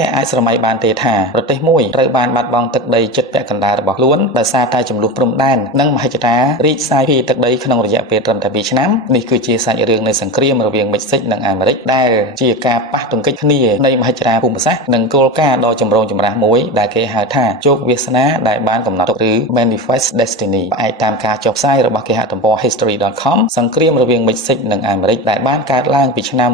អ្នកអាចស្រមៃបានទេថាប្រទេសមួយត្រូវបានបាត់បង់ទឹកដីជិតពាក់កណ្ដាលរបស់ខ្លួនដោយសារតែចំនួនព្រំដែននិងមហិច្ឆតារីកសាយភាយទឹកដីក្នុងរយៈពេលត្រឹមតែ2ឆ្នាំនេះគឺជាសាច់រឿងនៃសង្គ្រាមរវាងមិចស៊ិចនិងអាមេរិកដែលជាការប៉ះទង្គិចគ្នានៃមហិច្ឆតាភូមិសាស្ត្រនិងគោលការណ៍ដ៏ចម្រូងចម្រាសមួយដែលគេហៅថាជោគវាសនាដែលបានកំណត់ទុកឬ Manifest Destiny ផ្អែកតាមការចុះផ្សាយរបស់គេហទំព័រ history.com សង្គ្រាមរវាងមិចស៊ិចនិងអាមេរិកដែលបានកើតឡើងពីឆ្នាំ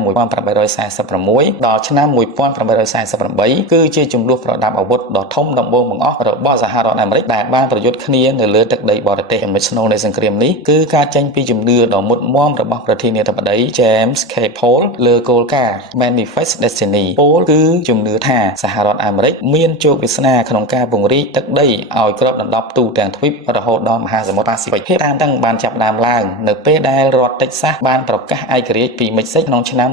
1846ដល់ឆ្នាំ1848គឺជាជម្លោះប្រដាប់អាវុធដ៏ធំដំបូងបង្អស់របស់សហរដ្ឋអាមេរិកដែលបានប្រយុទ្ធគ្នានៅលើទឹកដីបរទេសចំណុចស្នូលនៃសង្គ្រាមនេះគឺការចេញពីជំនឿដ៏មុតមមរបស់ប្រធានាធិបតី James K. Polk លើគោលការណ៍ Manifest Destiny ពោលគឺជំនឿថាសហរដ្ឋអាមេរិកមានជោគវាសនាក្នុងការពង្រីកទឹកដីឲ្យគ្របដណ្ដប់ទូទាំងទ្វីបរហូតដល់មហាសមុទ្រប៉ាស៊ីហ្វិកភាពតានតឹងបានចាប់ផ្ដើមឡើងនៅពេលដែលរដ្ឋ Texas បានប្រកាសឯករាជ្យពីមិចស៊ិចក្នុងឆ្នាំ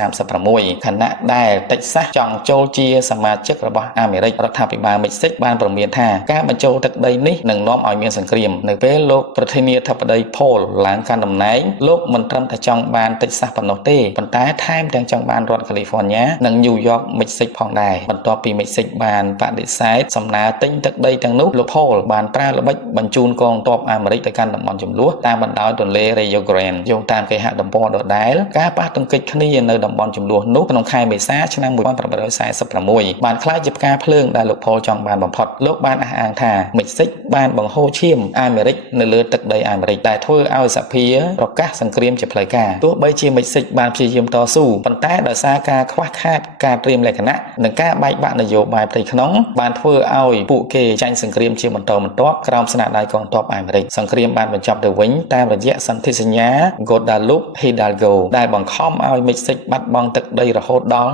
1836ខណៈដែល Texas ចង់ចូលជាសមាជិករបស់អាមេរិករដ្ឋាភិបាលមិចស៊ិចបានព្រមានថាការបញ្ចូលទឹកដីនេះនឹងនាំឲ្យមានសង្គ្រាមនៅពេលលោកប្រធានាធិបតី Paul ឡើងកាន់តំណែងលោកមិនត្រឹមតែចង់បាន Texas ប៉ុណ្ណោះទេប៉ុន្តែថែមទាំងចង់បានរដ្ឋ California និង New York មិចស៊ិចផងដែរបន្ទាប់ពីមិចស៊ិចបានបដិសេធសំណើទិញទឹកដីទាំងនោះលោក Paul បានប្រើល្បិចបញ្ជូនកងទ័ពអាមេរិកទៅកាន់តំបន់ជម្លោះតាមបណ្ដោយទន្លេ Rio Grande យោងតាមគេហទំព័រដដែលការប៉ះទង្គិចគ្នានៅតំបន់ជម្លោះនោះក្នុងខែមេសាឆ្នាំ1846បានក្លាយជាផ្កាភ្លើងដែលលោក Paul ចង់បានបំផុតលោកបានអះអាងថាមិចស៊ិចបានបង្ហូរឈាមអាមេរិកនៅលើទឹកដីអាមេរិកដែលធ្វើឲ្យសហភាប្រកាសសង្គ្រាមជាផ្លូវការទោះបីជាមិចស៊ិចបានព្យាយាមតស៊ូប៉ុន្តែដោយសារការខ្វះខាតការត្រៀមលក្ខណៈនិងការបែកបាក់នយោបាយផ្ទៃក្នុងបានធ្វើឲ្យពួកគេចាញ់សង្គ្រាមជាបន្តបន្ទាប់ក្រោមស្នាដៃកងទ័ពអាមេរិកសង្គ្រាមបានបញ្ចប់ទៅវិញតាមរយៈសន្ធិសញ្ញា Guadalupe Hidalgo ដែលបង្ខំឲ្យមិចស៊ិចបាត់បង់ទឹកដីរហូតដល់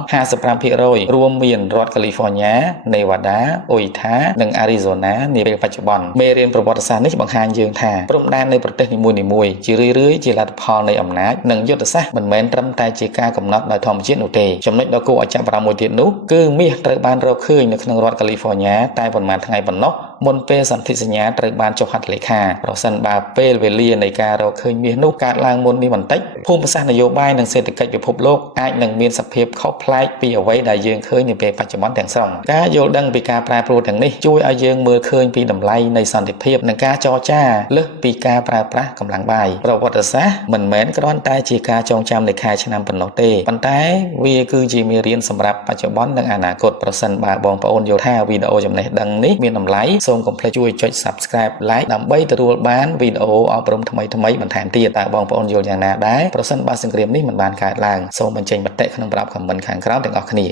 55% រួមមានរដ្ឋ California, Nevada, Utah និង Arizona នាពេលបច្ចុប្បន្នមេរៀនប្រវត្តិសាស្ត្រនេះបង្ហាញយើងថាព្រំដែននៃប្រទេសនីមួយៗជារឿយៗជាលទ្ធផលនៃអំណាចនិងយុទ្ធសាស្ត្រមិនមែនត្រឹមតែជាការកំណត់ដោយធម្មជាតិនោះទេចំណុចដ៏គួរឲ្យចាប់អារម្មណ៍មួយទៀតនោះគឺមាសត្រូវបានរកឃើញនៅក្នុងរដ្ឋ California តែប៉ុន្មានថ្ងៃប៉ុណ្ណោះមុនពេលសន្ធិសញ្ញាត្រូវបានចុះហត្ថលេខាប្រសិនបើពេលវេលានៃការរកឃើញមាសនោះកើតឡើងមុននេះបន្តិចភូមិសាស្ត្រនយោបាយនិងសេដ្ឋកិច្ចពិភពលោកអាចនឹងមានសភាពខុសប្លែកពីអ្វីដែលយើងឃើញនាពេលបច្ចុប្បន្នទាំងស្រុងការយល់ដឹងពីការប្រែប្រួលទាំងនេះជួយឲ្យយើងមើលឃើញពីតម្លៃនៃសន្តិភាពនិងការចរចាលើសពីការប្រើប្រាស់កម្លាំងបាយប្រវត្តិសាស្ត្រមិនមែនគ្រាន់តែជាការចងចាំនៃខែឆ្នាំប៉ុណ្ណោះទេប៉ុន្តែវាគឺជាមេរៀនសម្រាប់បច្ចុប្បន្ននិងអនាគតប្រសិនបើបងប្អូនយល់ថាវីដេអូចំណេះដឹងនេះមានតម្លៃសូមកុំភ្លេចជួយចុច Subscribe Like ដើម្បីទទួលបានវីដេអូអប់រំថ្មីៗបន្ថែមទៀតតើបងប្អូនយល់យ៉ាងណាដែរប្រសិនបើសង្គ្រាមនេះមិនបានកើតឡើងសូមបញ្ចេញមតិក្នុងប្រអប់ Comment ខាងក្រោមទាំងអស់គ្នា